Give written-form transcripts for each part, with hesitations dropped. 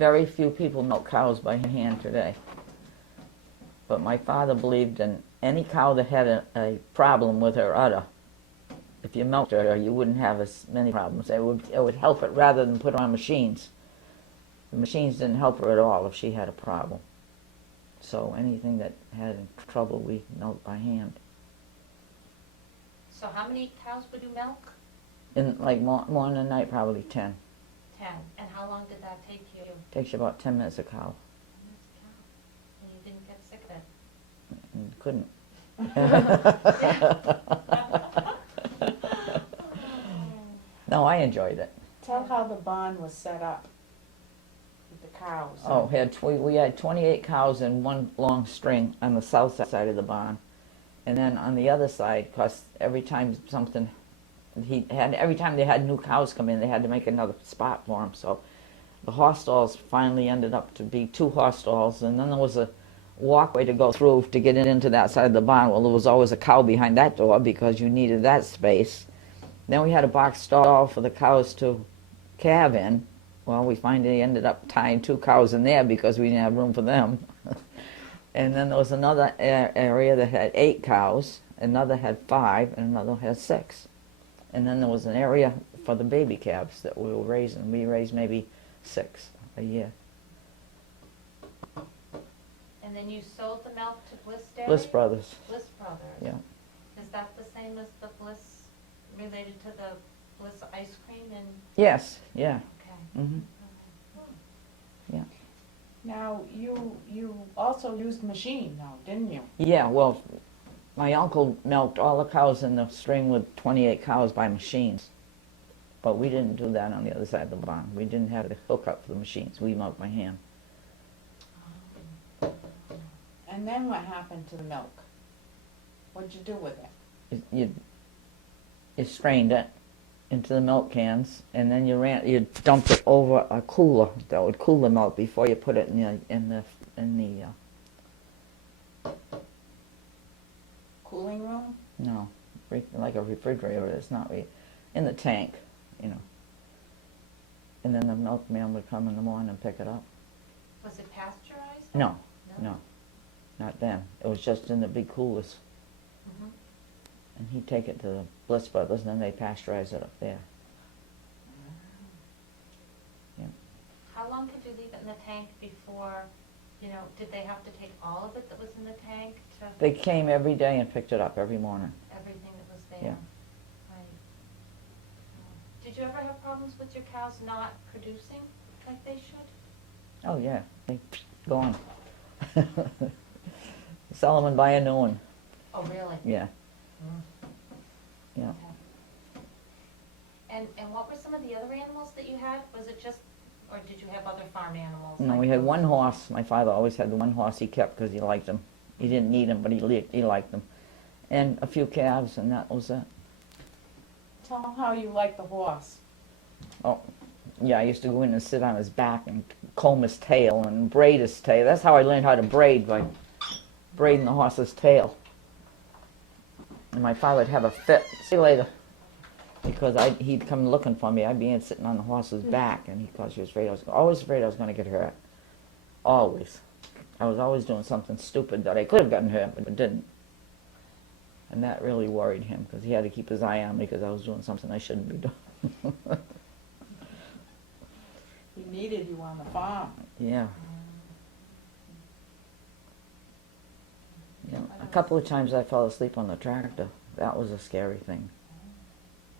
very few people milk cows by hand today. But my father believed in any cow that had a problem with her udder. If you milked her, you wouldn't have as many problems. It would help it rather than put her on machines. The machines didn't help her at all if she had a problem. So anything that had trouble, we milked by hand. So how many cows would you milk? In like morning and night, probably 10. 10. And how long did that take you? Takes you about 10 minutes a cow. And you didn't get sick of it? And couldn't. No, I enjoyed it. Tell how the barn was set up with the cows. Oh, we had 28 cows in one long string on the south side of the barn. And then on the other side, because every time they had new cows come in, they had to make another spot for them. So the horse stalls finally ended up to be 2 horse stalls, and then there was a walkway to go through to get into that side of the barn. Well, there was always a cow behind that door because you needed that space. Then we had a box stall for the cows to calve in. Well, we finally ended up tying 2 cows in there because we didn't have room for them. And then there was another area that had 8 cows, another had 5, and another had 6. And then there was an area for the baby calves that we were raising. We raised maybe 6 a year. And then you sold the milk to Bliss Dairy? Bliss Brothers. Bliss Brothers. Yeah. Is that the same as the Bliss, related to the Bliss ice cream? And Yes, yeah. okay. Hmm. Yeah. Now, you also used machine though, didn't you? Yeah, well, my uncle milked all the cows in the string with 28 cows by machines. But we didn't do that on the other side of the barn. We didn't have the hookup for the machines. We milked by hand. And then what happened to the milk? What'd you do with it? You strained it into the milk cans, and then you dumped it over a cooler that would cool the milk before you put it in the Cooling room? no, like a refrigerator. It's not in the tank, you know. And then the milkman would come in the morning and pick it up. Was it pasteurized? No, not then. It was just in the big coolers. Mm-hmm. And he'd take it to the Bliss Brothers, and then they pasteurize it up there. Yeah. How long could you leave it in the tank before, did they have to take all of it that was in the tank to They came every day and picked it up every morning. everything that was there? Yeah. Right. Did you ever have problems with your cows not producing like they should? Oh yeah, they gone. Sell them and buy a new one. Oh, really? Yeah, Mm. yeah. Okay. And what were some of the other animals that you had? Was it just, or did you have other farm animals? No, like we had goats? one horse. My father always had the one horse he kept because he liked him. He didn't need him, but he liked them. And a few calves, and that was it. Tell them how you like the horse. Oh, yeah, I used to go in and sit on his back and comb his tail and braid his tail. That's how I learned how to braid, by braiding the horse's tail. And my father would have a fit. See you later. Because he'd come looking for me. I'd be in sitting on the horse's back, and because he was afraid always afraid I was going to get hurt. Always. I was always doing something stupid that I could have gotten hurt, but didn't. And that really worried him because he had to keep his eye on me because I was doing something I shouldn't be doing. He needed you on the farm. Yeah. Yeah. A couple of times I fell asleep on the tractor. That was a scary thing.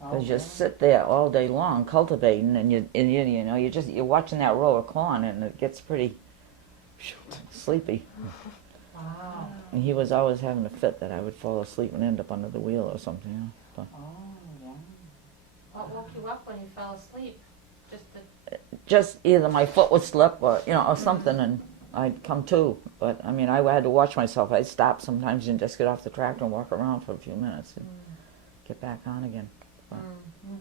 Because you just sit there all day long cultivating, and you're watching that row of corn, and it gets pretty sleepy. Wow. And he was always having a fit that I would fall asleep and end up under the wheel or something. You know? But Oh, yeah. What woke you up when you fell asleep? just either my foot would slip or something, and I'd come to. But I mean, I had to watch myself. I'd stop sometimes and just get off the tractor and walk around for a few minutes and get back on again. Mm-hmm.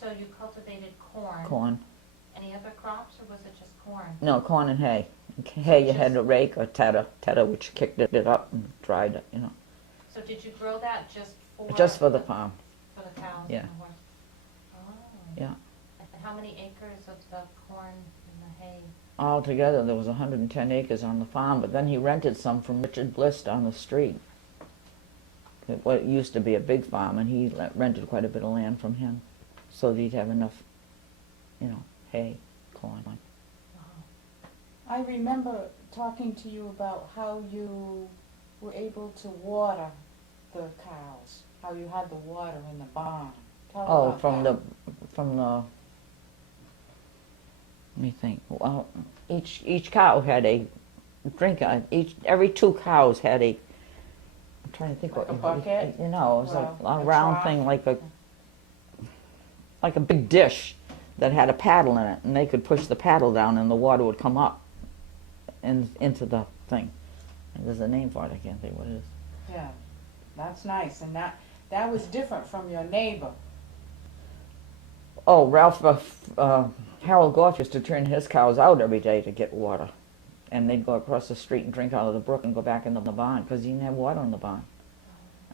So you cultivated corn. Corn. Any other crops, or was it just corn? No, corn and hay. Hay you had to rake or tedder, which kicked it up and dried it, So did you grow that just for the farm. For the cows Yeah. and the horse? Oh. Yeah. And how many acres of the corn in hay. Altogether, there was 110 acres on the farm, but then he rented some from Richard Bliss down the street. What used to be a big farm, and he rented quite a bit of land from him, so that he'd have enough, hay, corn. I remember talking to you about how you were able to water the cows, how you had the water in the barn. Tell Oh, about from that. let me think. Well, each cow had a drink. Every 2 cows had a. I'm trying to think Like what a bucket? it was Well, like a a round trough? thing, like a big dish that had a paddle in it, and they could push the paddle down, and the water would come up and into the thing. And there's a name for it. I can't think what it is. Yeah, that's nice, and that was different from your neighbor. Oh, Harold Goff used to turn his cows out every day to get water. And they'd go across the street and drink out of the brook and go back into the barn because he didn't have water in the barn.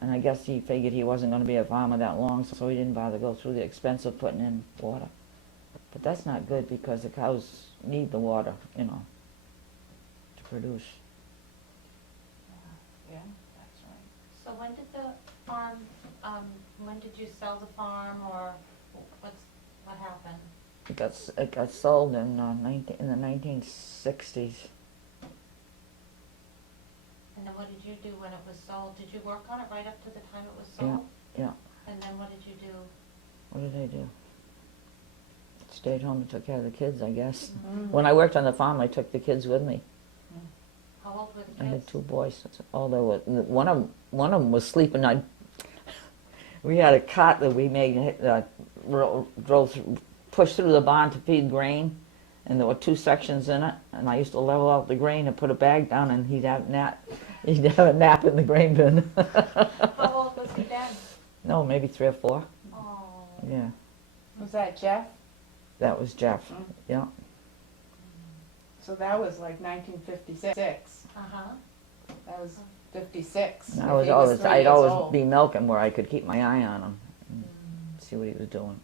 And I guess he figured he wasn't going to be a farmer that long, so he didn't bother to go through the expense of putting in water. But that's not good because the cows need the water, to produce. Yeah, that's right. So when did the farm, when did you sell the farm, or what happened? It got sold in the 1960s. And then what did you do when it was sold? Did you work on it right up to the time it was sold? Yeah. And then what did you do? What did I do? Stayed home and took care of the kids, I guess. Mm. When I worked on the farm, I took the kids with me. How old were the I had kids? 2 boys. That's all there was. One of them was sleeping. We had a cot that we made, pushed through the barn to feed grain, and there were 2 sections in it. And I used to level out the grain and put a bag down, and he'd have a nap in the grain bin. How old was he then? No, maybe 3 or 4. Oh. Yeah, Was that Jeff? that was Jeff. Mm. Yeah. So that was like 1956. Uh-huh. That was 56. I if was he always, 3 I'd years always old. be milking where I could keep my eye on him and see what he was doing.